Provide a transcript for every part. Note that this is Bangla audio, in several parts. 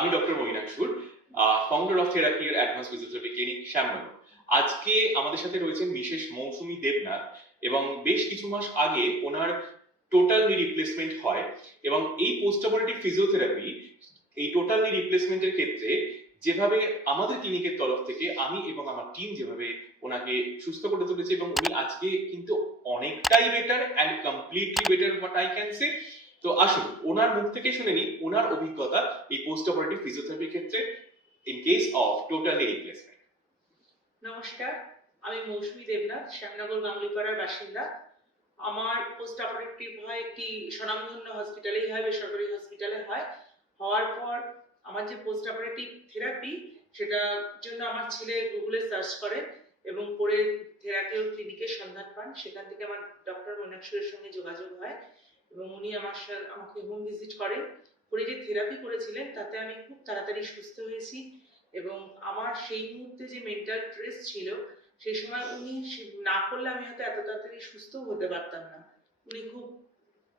আমি ডক্টর মইনাকসুর, ফাউন্ডার অফ থেরাপির অ্যাডভান্স ফিজিওথেরাপি ক্লিনিক শ্যামনগর। আজকে আমাদের সাথে রয়েছেন মিসেস মৌসুমী দেবনাথ এবং বেশ কিছু মাস আগে ওনার টোটাল নি রিপ্লেসমেন্ট হয় এবং এই পোস্ট অপারেটিভ ফিজিওথেরাপি এই টোটাল নি রিপ্লেসমেন্টের ক্ষেত্রে যেভাবে আমাদের ক্লিনিকের তরফ থেকে আমি এবং আমার টিম যেভাবে ওনাকে সুস্থ করে তুলেছে এবং উনি আজকে কিন্তু অনেকটাই better and completely better what I can say. তো আসুন ওনার মুখ থেকে শুনে নিই ওনার অভিজ্ঞতা এই পোস্ট অপারেটিভ ফিজিওথেরাপির ক্ষেত্রে ইন কেস অফ টোটাল নি রিপ্লেসমেন্ট। নমস্কার, আমি মৌসুমী দেবনাথ, শ্যামনগর গাঙ্গুলিপাড়ার বাসিন্দা। আমার পোস্ট অপারেটিভ হয় একটি স্বনামধন্য হসপিটালেই হয়, বেসরকারি হসপিটালে হয়। হওয়ার পর আমার যে পোস্ট অপারেটিভ থেরাপি, সেটার জন্য আমার ছেলে গুগলে সার্চ করে এবং করে থেরাপিও ক্লিনিকের সন্ধান পান। সেখান থেকে আমার ডক্টর মইনাকসুরের সঙ্গে যোগাযোগ হয় এবং উনি আমাকে হোম ভিজিট করেন। করে যে থেরাপি করেছিলেন তাতে আমি খুব তাড়াতাড়ি সুস্থ হয়েছি এবং আমার সেই মুহূর্তে যে মেন্টাল স্ট্রেস ছিল, সেই সময় উনি না করলে আমি হয়তো এত তাড়াতাড়ি সুস্থ হতে পারতাম না। উনি খুব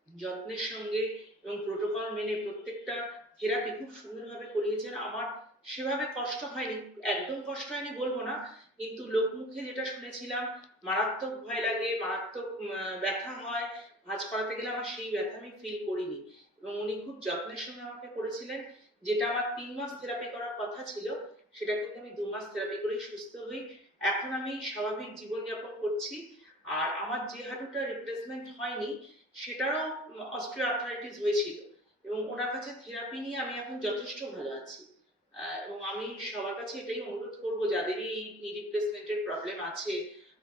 যত্নের সঙ্গে এবং প্রোটোকল মেনে প্রত্যেকটা থেরাপি খুব সুন্দরভাবে করিয়েছেন। আমার সেভাবে কষ্ট হয়নি, একদম কষ্ট হয়নি বলবো না, কিন্তু লোকমুখে যেটা শুনেছিলাম মারাত্মক ভয় লাগে, মারাত্মক ব্যথা হয় ভাঁজ করাতে গেলে, আমার সেই ব্যথা আমি ফিল করিনি এবং উনি খুব যত্নের সঙ্গে আমাকে করেছিলেন। যেটা আমার 3 মাস থেরাপি করার কথা ছিল, সেটা কিন্তু আমি 2 মাস থেরাপি করেই সুস্থ হই। এখন আমি স্বাভাবিক জীবনযাপন করছি। আর আমার যে হাঁটুটা রিপ্লেসমেন্ট হয়নি, সেটারও অস্টিও আর্থ্রাইটিস হয়েছিল এবং ওনার কাছে থেরাপি নিয়ে আমি এখন যথেষ্ট ভালো আছি। এবং আমি সবার কাছে এটাই অনুরোধ করব, যাদেরই এই নি রিপ্লেসমেন্টের প্রবলেম আছে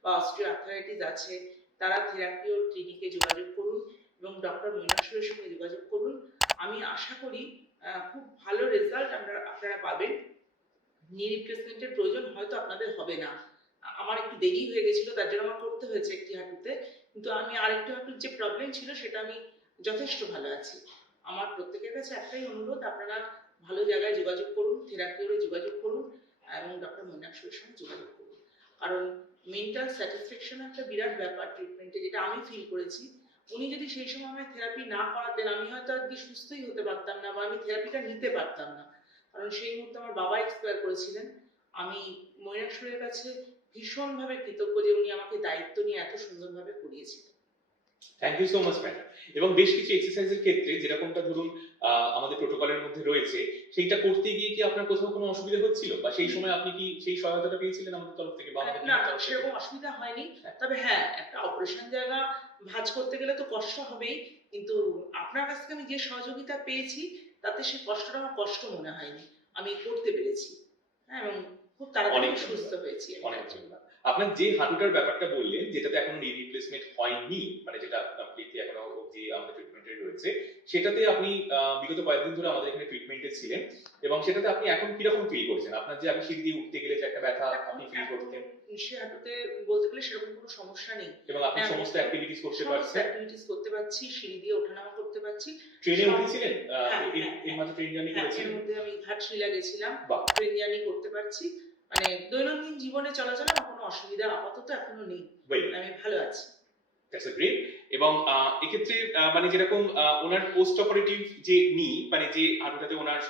বা অস্টিও আর্থ্রাইটিস আছে, তারা থেরাপি ও ক্লিনিকে যোগাযোগ করুন এবং ডক্টর মইনাকসুরের সঙ্গে যোগাযোগ করুন। আমি আশা করি খুব ভালো রেজাল্ট আপনারা পাবেন। নি রিপ্লেসমেন্টের প্রয়োজন হয়তো আপনাদের হবে না। আমার একটু দেরি হয়ে গেছিল, তার জন্য আমার করতে হয়েছে একটি হাঁটুতে, কিন্তু আমি আরেকটি হাঁটুর যে প্রবলেম ছিল সেটা আমি যথেষ্ট ভালো আছি। আমার প্রত্যেকের কাছে একটাই অনুরোধ, আপনারা ভালো জায়গায় যোগাযোগ করুন, থেরাপিওরে যোগাযোগ করুন এবং ডক্টর মইনাকসুরের সঙ্গে যোগাযোগ করুন। কারণ মেন্টাল স্যাটিসফ্যাকশন একটা বিরাট ব্যাপার ট্রিটমেন্টে, যেটা আমি ফিল করেছি। উনি যদি সেই সময় আমায় থেরাপি না করাতেন, আমি হয়তো আজকে সুস্থই হতে পারতাম না বা আমি থেরাপিটা নিতে পারতাম না। কারণ সেই মুহূর্তে আমার বাবা এক্সপায়ার করেছিলেন। আমি মইনাকসুরের কাছে ভীষণভাবে কৃতজ্ঞ যে উনি আমাকে দায়িত্ব নিয়ে এত সুন্দরভাবে করিয়েছিলেন। Thank you so much madam. এবং বেশ কিছু এক্সারসাইজের ক্ষেত্রে যেরকমটা ধরুন আমাদের প্রোটোকলের মধ্যে রয়েছে, সেইটা করতে গিয়ে কি আপনার কোথাও কোনো অসুবিধা হচ্ছিল বা সেই সময় আপনি কি সেই সহায়তাটা পেয়েছিলেন আমাদের তরফ থেকে বা আমাদের না, টিমের তরফ থেকে? সেরকম অসুবিধা হয়নি। তবে হ্যাঁ, একটা অপারেশন জায়গা ভাঁজ করতে গেলে তো কষ্ট হবেই, কিন্তু আপনার কাছ থেকে আমি যে সহযোগিতা পেয়েছি, তাতে সেই কষ্টটা আমার কষ্ট মনে হয়নি। আমি করতে পেরেছি। হ্যাঁ, এবং খুব তাড়াতাড়ি অনেক সুস্থ ধন্যবাদ। হয়েছি আমি অনেক তার জন্য। ধন্যবাদ। আপনার যে হাঁটুটার ব্যাপারটা বললেন, যেটাতে এখনো নি রিপ্লেসমেন্ট হয়নি, মানে যেটা কমপ্লিটলি এখনো অবধি আমাদের ট্রিটমেন্টে রয়েছে, সেটাতে আপনি বিগত কয়েকদিন ধরে আমাদের এখানে ট্রিটমেন্টে ছিলেন এবং সেটাতে আপনি এখন কিরকম ফিল করছেন? আপনার যে আগে সিঁড়ি দিয়ে উঠতে গেলে যে একটা ব্যথা আপনি ফিল করতেন সে হাঁটুতে বলতে গেলে সেরকম কোনো সমস্যা নেই। এবং আপনি হ্যাঁ, সমস্ত অ্যাক্টিভিটিস করতে সমস্ত পারছেন। অ্যাক্টিভিটিস করতে পারছি, সিঁড়ি দিয়ে ওঠানামা করতে পারছি। ট্রেনে সব উঠেছিলেন? হ্যাঁ, এর মাঝে ট্রেন জার্নি হ্যাঁ, এর করেছিলেন? মধ্যে আমি ঘাটশিলা গেছিলাম। বাহ! ট্রেন জার্নি করতে পারছি। মানে দৈনন্দিন জীবনে চলাচলে আমার কোনো অসুবিধা আপাতত এখনো নেই। ওয়েল, আমি ভালো আছি। That's a great. এবং এক্ষেত্রে মানে যেরকম ওনার পোস্ট অপারেটিভ যে নি মানে যে হাঁটুটাতে ওনার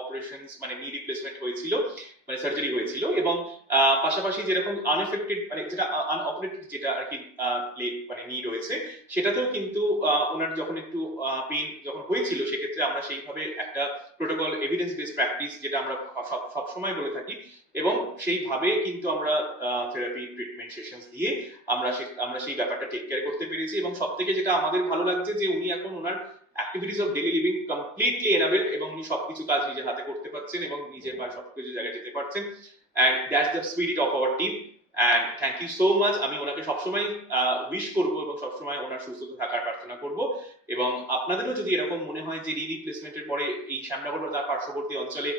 অপারেশনস মানে নি রিপ্লেসমেন্ট হয়েছিল, মানে সার্জারি হয়েছিল এবং পাশাপাশি যেরকম আনএফেক্টেড মানে যেটা আনঅপারেটেড যেটা আর কি লেগ মানে নি রয়েছে, সেটাতেও কিন্তু ওনার যখন একটু পেইন যখন হয়েছিল, সেক্ষেত্রে আমরা সেইভাবে একটা প্রোটোকল এভিডেন্স বেস প্র্যাকটিস যেটা আমরা সব সময় বলে থাকি এবং সেইভাবে কিন্তু আমরা থেরাপি ট্রিটমেন্ট সেশনস দিয়ে আমরা সেই ব্যাপারটা টেক কেয়ার করতে পেরেছি এবং সবথেকে যেটা আমাদের ভালো লাগছে যে উনি এখন ওনার activities of daily living completely enable এবং উনি সবকিছু কাজ নিজের হাতে করতে পারছেন এবং নিজের বা সবকিছু জায়গায় যেতে পারছেন। And that's the spirit of our team. And thank you so much. আমি ওনাকে সবসময় উইশ করবো এবং সবসময় ওনার সুস্থতা থাকার প্রার্থনা করব। এবং আপনাদেরও যদি এরকম মনে হয় যে নি রিপ্লেসমেন্টের পরে এই শ্যামনগর বা তার পার্শ্ববর্তী অঞ্চলে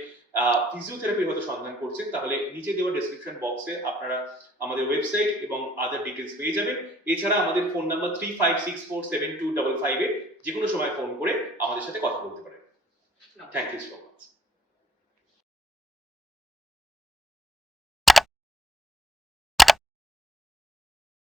ফিজিওথেরাপির হয়তো সন্ধান করছেন, তাহলে নিচে দেওয়া ডেসক্রিপশন বক্সে আপনারা আমাদের ওয়েবসাইট এবং আদার ডিটেলস পেয়ে যাবেন। এছাড়া আমাদের ফোন নাম্বার 35647255 এ যে কোনো সময় ফোন করে আমাদের সাথে কথা বলতে পারেন। Thank you so much.